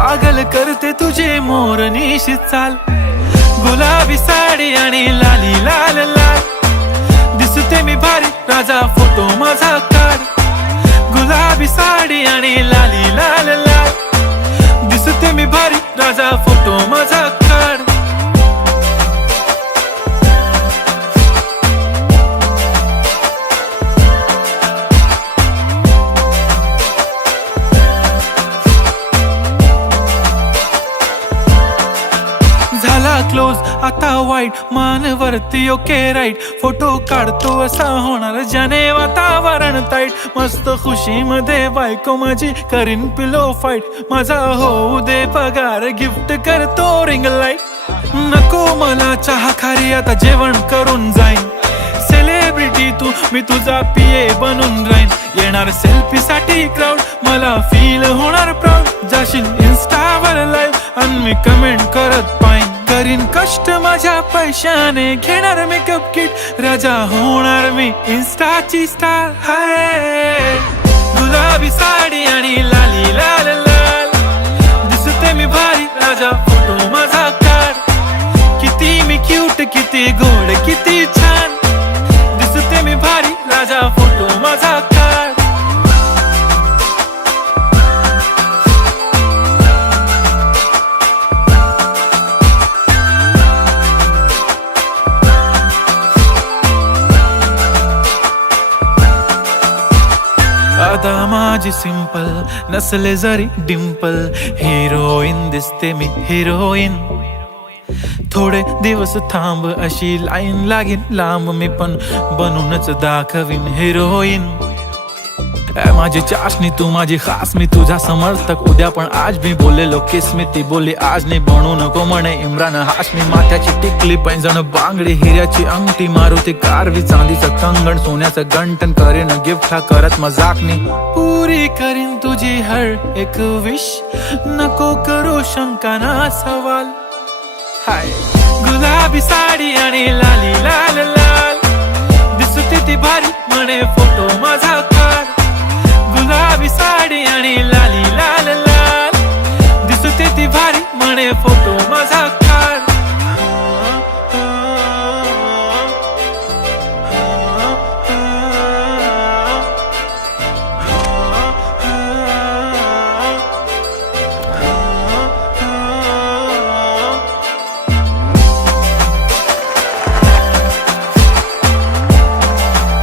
पागल करते तुझे मोरनीशी चाल, गुलाबी साडी आणि लाली लाल लाल, दिसते मी भारी राजा फोटो माझा काढ, गुलाबी साडी आणि लाली लाल लाल, दिसते मी भारी राजा फोटो माझा काढ. झाला क्लोज आता वाईट, मानवरती ओके राईट, फोटो काढतो असा होणार ज्याने वातावरण ताईट, मस्त खुशी मध्ये बायको माझी करीन पिलो फाईट, माझा होऊ दे पगार गिफ्ट करतो रिंग लाईट, नको मला चहा खारी आता जेवण करून जाईन, सेलिब्रिटी तू मी तुझा पिये बनून राहीन, येणार सेल्फी साठी क्राऊड मला फील होणार प्राऊड, जाशील इन्स्टावर लाईव्ह आणि मी कमेंट करत पाईन, करीन कष्ट माझ्या पैशाने घेणार मेकअप किट, राजा होणार मी इन्स्टाची स्टार. हाय गुलाबी साडी आणि लाली लाल लाल, दिसते मी भारी राजा फोटो माझा काढ, किती मी क्यूट किती गोड किती छान, दिसते मी भारी राजा फोटो माझा काढ. आता माझी सिंपल नसले जरी डिंपल, हिरोईन दिसते मी हिरोईन, थोडे दिवस थांब अशी लाईन लागेल लांब, मी पण बनूनच दाखवीन हिरोईन. माझी चाशनी तू माझी खास, मी तुझा समर्थक उद्या पण आज मी बोलेलो किस मी, ती बोली आज नाही बनू नको म्हणे इम्रान हाशमी, माथ्याची टिकली पैंजण बांगडी हिऱ्याची अंगठी, मारुती कारवी चांदीचं कंगण सोन्याचं गंटन, करीन गिफ्ट हा करत मजाकनी, पुरी करीन तुझी हर एक विश, नको करू शंका ना सवाल. हाय गुलाबी साडी आणि लाली लाल लाल, दिसते ती भारी म्हणे फोटो माझा काढ, गुलाबी साडी आणि लाली लाल लाल, दिसते ती भारी म्हणे फोटो माझा